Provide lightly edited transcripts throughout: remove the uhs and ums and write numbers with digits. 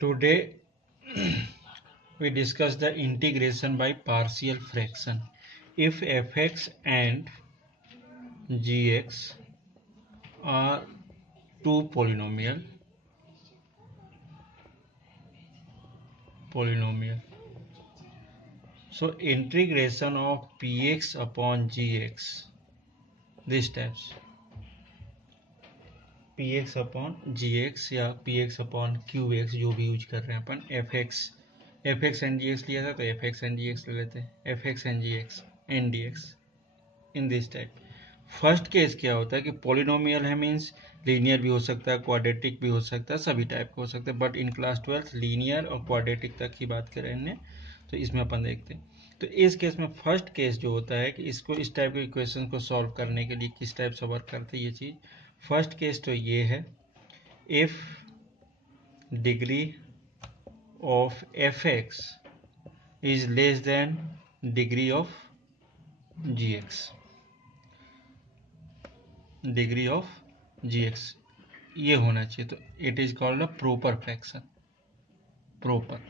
Today we discuss the integration by partial fraction. If fx and gx are two polynomial, so integration of px upon gx, these types, px upon gx या px upon qx जो भी use कर रहे हैं अपन, fx and gx लिया था तो fx and gx ले लेते हैं, fx and gx and dx in this type. First case क्या होता है कि पॉलिनोमियल है, मीन्स लीनियर भी हो सकता है, क्वाड्रेटिक भी हो सकता है, सभी टाइप का हो सकता है, बट इन क्लास 12 लीनियर और क्वाड्रेटिक तक की बात करें हमने, तो इसमें अपन देखते हैं. तो इस केस में फर्स्ट केस जो होता है कि इसको इस टाइप के इक्वेशन को सॉल्व करने के लिए किस टाइप से वर्क करते हैं ये चीज. फर्स्ट केस तो ये है, if degree of f x is less than degree of gx, degree of gx ये होना चाहिए, तो it is called a proper fraction. Proper,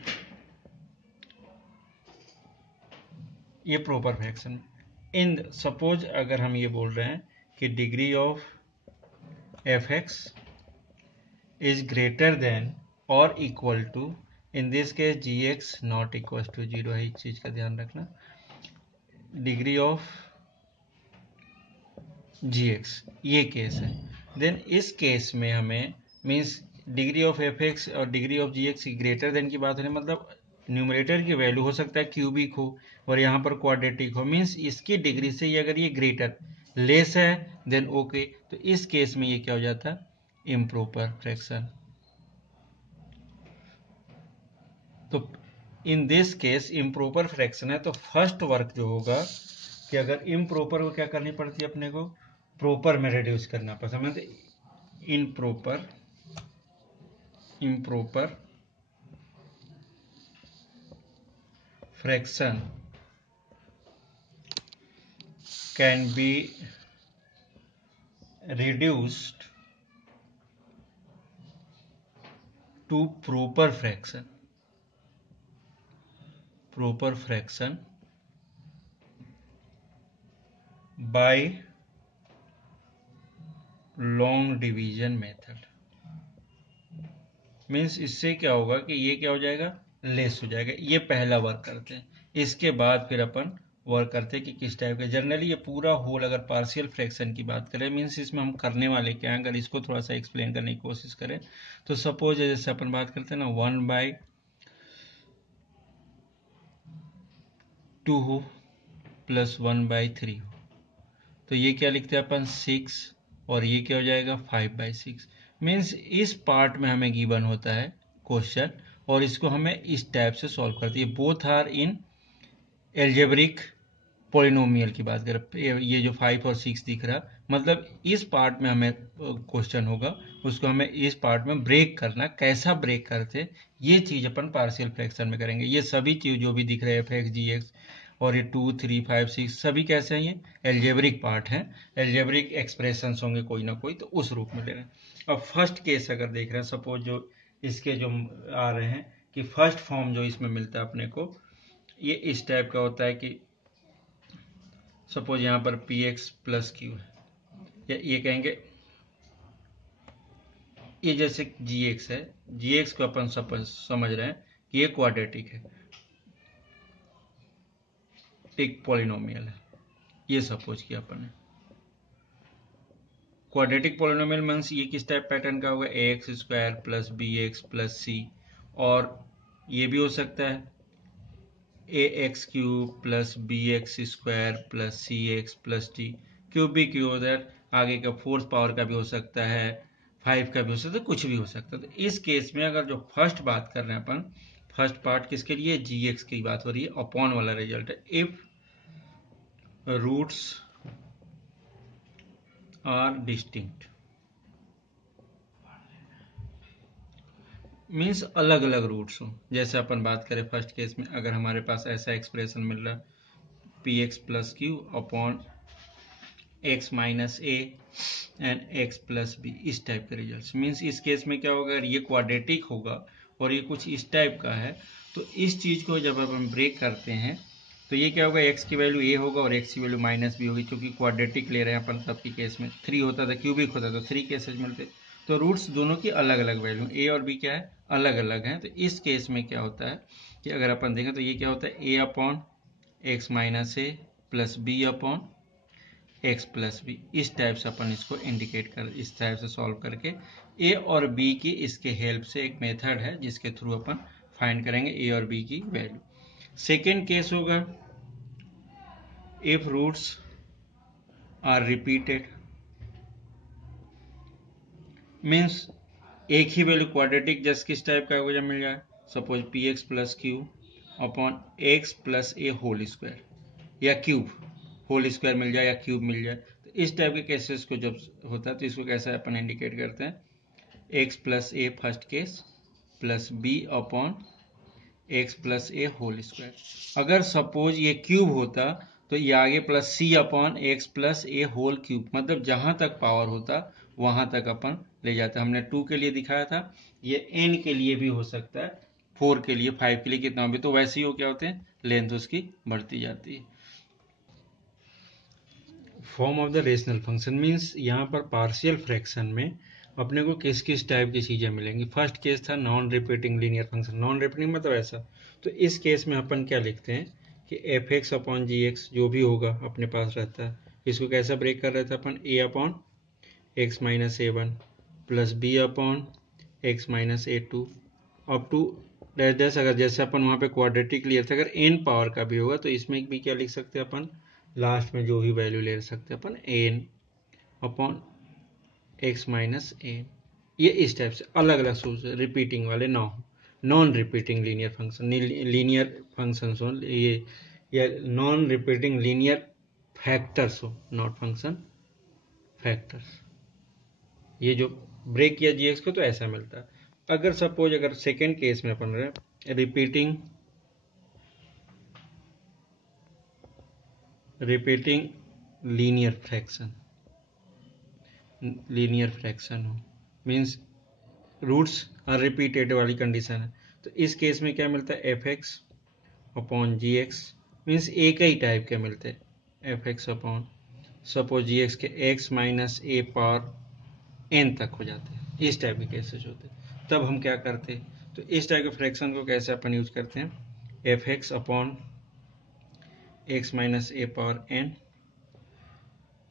ये प्रॉपर फ्रैक्शन. इन सपोज अगर हम ये बोल रहे हैं कि degree of f x is greater than और equal to, in this case g x not equal to 0 है, इस चीज का ध्यान रखना. डिग्री ऑफ जी एक्स ये केस है. देन इस केस में हमें means degree of f x और degree of g x greater than की बात हो रही, मतलब न्यूमरेटर की वैल्यू हो सकता है क्यूबिक हो और यहाँ पर क्वाड्रेटिक हो, मीन्स इसकी डिग्री से ये अगर ये ग्रेटर लेस है देन ओके, तो इस केस में ये क्या हो जाता है, इम्प्रॉपर फ्रैक्शन. तो इन दिस केस इम्प्रॉपर फ्रैक्शन है, तो फर्स्ट वर्क जो होगा कि अगर इम्प्रॉपर को क्या करनी पड़ती है अपने को, प्रॉपर में रिड्यूस करना पड़ता है. मतलब improper fraction can be reduced to proper fraction by long division method. Means इससे क्या होगा कि ये क्या हो जाएगा, लेस हो जाएगा. ये पहला वर्क करते हैं, इसके बाद फिर अपन वर्क करते हैं कि किस टाइप का. जनरली ये पूरा होल अगर पार्शियल फ्रैक्शन की बात करें, मीन्स इसमें हम करने वाले क्या है, अगर इसको थोड़ा सा एक्सप्लेन करने की कोशिश करें तो सपोज जैसे अपन बात करते हैं ना 1/2 हो प्लस 1/3 हो, तो ये क्या लिखते हैं अपन 6, और ये क्या हो जाएगा 5/6. मीन्स इस पार्ट में हमें गिवन होता है क्वेश्चन और इसको हमें इस टाइप से सॉल्व करती है. Both are in algebraic polynomial की बात करें, ये जो 5 और 6 दिख रहा, मतलब इस पार्ट में हमें क्वेश्चन होगा, उसको हमें इस पार्ट में ब्रेक करना. कैसा ब्रेक करते, ये चीज अपन पार्शियल फ्रैक्शन में करेंगे. ये सभी चीज जो भी दिख रहे हैं एफ एक्स जी एक्स और ये 2 3 5 6 सभी कैसे हैं, ये एल्जेब्रिक पार्ट हैं, एल्जेब्रिक एक्सप्रेशन होंगे कोई ना कोई, तो उस रूप में ले रहे हैं. अब फर्स्ट केस अगर देख रहे हैं, सपोज जो इसके जो आ रहे हैं कि फर्स्ट फॉर्म जो इसमें मिलता है अपने को, ये इस टाइप का होता है कि सपोज यहाँ पर पी एक्स प्लस क्यू है, या ये कहेंगे ये जैसे जी एक्स है, जी एक्स को अपन समझ रहे हैं कि ये क्वाड्रेटिक है, एक पॉलिनोमियल है, ये सपोज किया अपन ने. क्वाड्रेटिक पॉलिनोमियल मीन्स ये किस टाइप पैटर्न का होगा, a x square plus b x plus c, और ये भी हो सकता है a x cube plus b x square plus c x plus T. Cube भी क्यों उधर आगे का फोर्थ पावर का भी हो सकता है, 5 का भी हो सकता है, कुछ भी हो सकता है. तो इस केस में अगर जो फर्स्ट बात कर रहे हैं अपन, फर्स्ट पार्ट किसके लिए, जी एक्स की बात हो रही है, अपॉन वाला रिजल्ट है. If roots are distinct means अलग अलग रूट्स हो. जैसे अपन बात करें फर्स्ट केस में, अगर हमारे पास ऐसा एक्सप्रेशन मिल रहा है P x plus Q upon x minus A and X plus B, इस टाइप के रिजल्ट. मीन्स इस केस में क्या होगा, अगर ये क्वाड्रेटिक होगा और ये कुछ इस टाइप का है, तो इस चीज़ को जब अपन ब्रेक करते हैं तो ये क्या होगा, x की वैल्यू a होगा और x की वैल्यू माइनस b होगी, क्योंकि क्वाड्रेटिक ले रहे हैं अपन। तब की केस में 3 होता था, क्यूबिक होता तो 3 केसेज मिलते। तो रूट्स दोनों की अलग अलग वैल्यू, a और b क्या है, अलग अलग हैं। तो इस केस में क्या होता है कि अगर अपन देखें तो ये क्या होता है, a upon x minus A plus B upon x plus B. इस टाइप से अपन इसको इंडिकेट कर, इस टाइप से सॉल्व करके ए और बी की इसके हेल्प से एक मेथड है जिसके थ्रू अपन फाइंड करेंगे ए और बी की वैल्यू। सेकेंड केस होगा if roots are repeated, means एक ही वैल्यू क्वाड्रेटिक जस्ट किस टाइप का जब मिल जाए, suppose p x plus Q upon x plus a whole square, या क्यूब होल स्क्वायर मिल जाए या क्यूब मिल जाए। तो इस टाइप के केसेस को जब होता है तो इसको कैसे अपन इंडिकेट करते हैं, x plus a first case plus B upon x plus a whole square. अगर सपोज ये क्यूब होता तो ये आगे plus c upon x plus a whole cube, मतलब जहां तक पावर होता वहां तक अपन ले जाता। हमने 2 के लिए दिखाया था, ये n के लिए भी हो सकता है, 4 के लिए, 5 के लिए, कितना भी। तो वैसे ही वो क्या होते हैं, लेंथ उसकी बढ़ती जाती है। Form of the rational function means यहाँ पर पार्शियल फ्रैक्शन में अपने को किस किस टाइप की चीजें मिलेंगी। फर्स्ट केस था non repeating linear function, non repeating मतलब ऐसा। तो इस केस में अपन क्या लिखते हैं कि F x upon G x जो भी होगा अपने पास रहता है, इसको कैसा ब्रेक कर रहे थे अपन, a upon x minus a one plus B upon x minus a two up to dash. अगर जैसे अपन वहाँ पे क्वाड्रेटिक लिया था, अगर एन पावर का भी होगा तो इसमें भी क्या लिख सकते हैं अपन, लास्ट में जो भी वैल्यू ले सकते हैं अपन, एन अपॉन एक्स माइनस ए। ये इस टाइप से अलग अलग सोर्स, रिपीटिंग वाले ना हो, non repeating linear function, linear function हो ये, या नॉन रिपीटिंग लीनियर फैक्टर्स हो, नॉट फंक्शन फैक्टर्स। ये जो ब्रेक किया जी एक्स को तो ऐसा मिलता है। अगर सपोज अगर सेकेंड केस में अपन रहे रिपीटिंग लीनियर फ्रैक्शन हो, मीन्स रूट्स आर रिपीटेड वाली कंडीशन है। तो इस केस में क्या मिलता है, F x upon G x, means एक ही टाइप के मिलते हैं, एफ एक्स अपॉन सपोज जी एक्स के x minus a power N तक हो जाते हैं। इस टाइप के केसेस होते हैं। तब हम क्या करते हैं, तो इस टाइप के फ्रैक्शन को कैसे अपन यूज करते हैं, f x upon x minus a power n.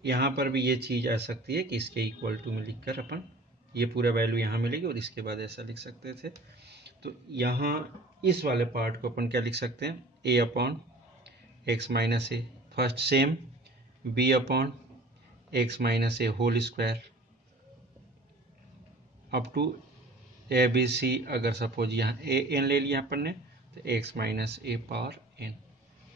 यहाँ पर भी ये चीज आ सकती है कि इसके इक्वल टू में लिखकर अपन ये पूरा वैल्यू यहाँ मिलेगी और इसके बाद ऐसा लिख सकते थे। तो यहाँ इस वाले पार्ट को अपन क्या लिख सकते हैं, a upon x minus a first same, b upon x minus a whole square up to a b c. अगर सपोज यहाँ ए एन ले लिया अपन ने तो x minus a power N,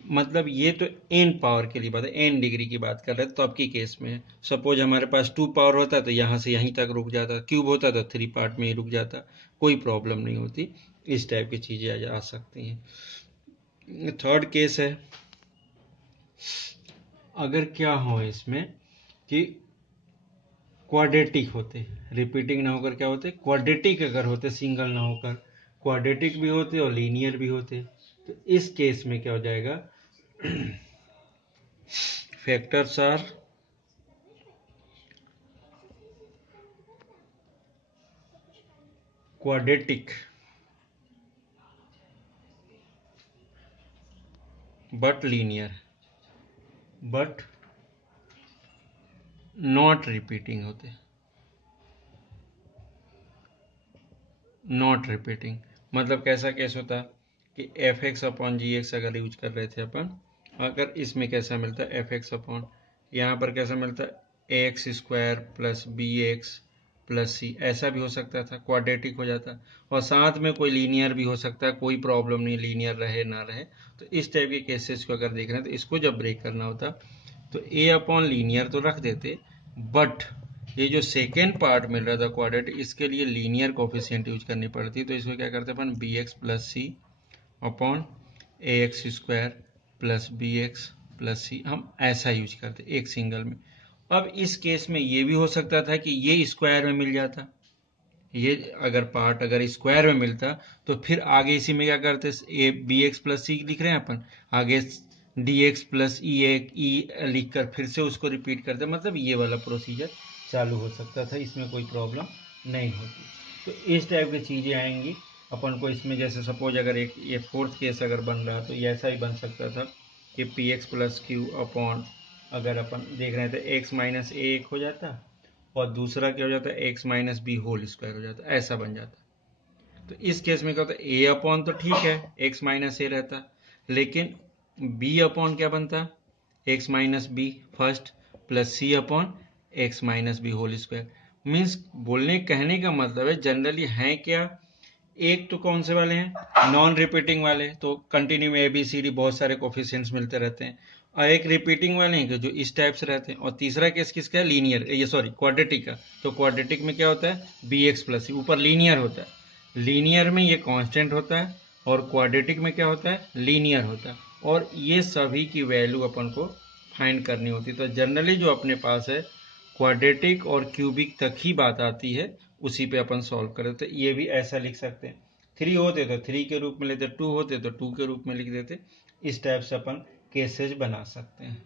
मतलब ये तो एन पावर के लिए बात है, एन डिग्री की बात कर रहे हैं। तो अब की केस में सपोज हमारे पास 2 पावर होता तो यहाँ से यहीं तक रुक जाता, क्यूब होता तो 3 पार्ट में ही रुक जाता, कोई प्रॉब्लम नहीं होती। इस टाइप की चीजें आ सकती हैं। थर्ड केस है, अगर क्या हो इसमें कि क्वाड्रेटिक होते, रिपीटिंग ना होकर क्या होते, क्वाड्रेटिक अगर होते, सिंगल ना होकर क्वाड्रेटिक भी होते और लीनियर भी होते। तो इस केस में क्या हो जाएगा, factors are quadratic but linear but not repeating होते, नॉट रिपीटिंग मतलब कैसा केस होता कि F x upon G X अगर यूज कर रहे थे अपन, अगर इसमें कैसा मिलता है, एफ एक्स अपॉन यहाँ पर कैसा मिलता है, a x square plus b x plus c, ऐसा भी हो सकता था, क्वाड्रेटिक हो जाता। और साथ में कोई लीनियर भी हो सकता है, कोई प्रॉब्लम नहीं, लीनियर रहे ना रहे। तो इस टाइप के केसेस को अगर देख रहे हैं तो इसको जब ब्रेक करना होता तो ए अपॉन लीनियर तो रख देते, बट ये जो सेकेंड पार्ट मिल रहा था क्वाड्रेटिक, इसके लिए लीनियर कोफिशिएंट यूज करनी पड़ती। तो इसको क्या करते अपन, b x plus c upon a x square plus b x plus c, हम ऐसा यूज करते एक सिंगल में। अब इस केस में ये भी हो सकता था कि ये स्क्वायर में मिल जाता, ये अगर पार्ट अगर स्क्वायर में मिलता तो फिर आगे इसी में क्या करते, ए बी एक्स प्लस सी लिख रहे हैं अपन, आगे डी एक्स प्लस ई लिख कर फिर से उसको रिपीट करते, मतलब ये वाला प्रोसीजर चालू हो सकता था, इसमें कोई प्रॉब्लम नहीं होती। तो इस टाइप की चीज़ें आएंगी अपन को इसमें। जैसे सपोज अगर एक ये फोर्थ केस अगर बन रहा तो ये ऐसा ही बन सकता था कि P x plus Q upon, अगर अपन देख रहे थे एक्स माइनस ए एक हो जाता और दूसरा क्या हो जाता है X minus B whole square हो जाता, ऐसा बन जाता। तो इस केस में क्या होता है, ए अपॉन तो ठीक है एक्स माइनस ए रहता, लेकिन बी अपॉन क्या बनता, x minus b first plus c upon x minus B whole square. Means बोलने कहने का मतलब है जनरली हैं क्या, एक तो कौन से वाले हैं, नॉन रिपीटिंग वाले, तो कंटिन्यू में ए बी सी डी बहुत सारे कोफिशिएंट्स मिलते रहते हैं, और एक रिपीटिंग वाले हैं जो इस टाइप से रहते हैं, और तीसरा केस किसका है, लीनियर, ये सॉरी क्वाड्रेटिक का। तो क्वाड्रेटिक में क्या होता है बी एक्स प्लस सी, ऊपर लीनियर होता है, लीनियर में ये कांस्टेंट होता है, और क्वाड्रेटिक में क्या होता है लीनियर होता है, और ये सभी की वैल्यू अपन को फाइंड करनी होती है। तो जनरली जो अपने पास है क्वाड्रेटिक और क्यूबिक तक ही बात आती है, उसी पे अपन सॉल्व करें। तो ये भी ऐसा लिख सकते हैं, 3 होते तो 3 के रूप में लेते, 2 होते तो 2 के रूप में लिख देते, इस टाइप से अपन केसेस बना सकते हैं।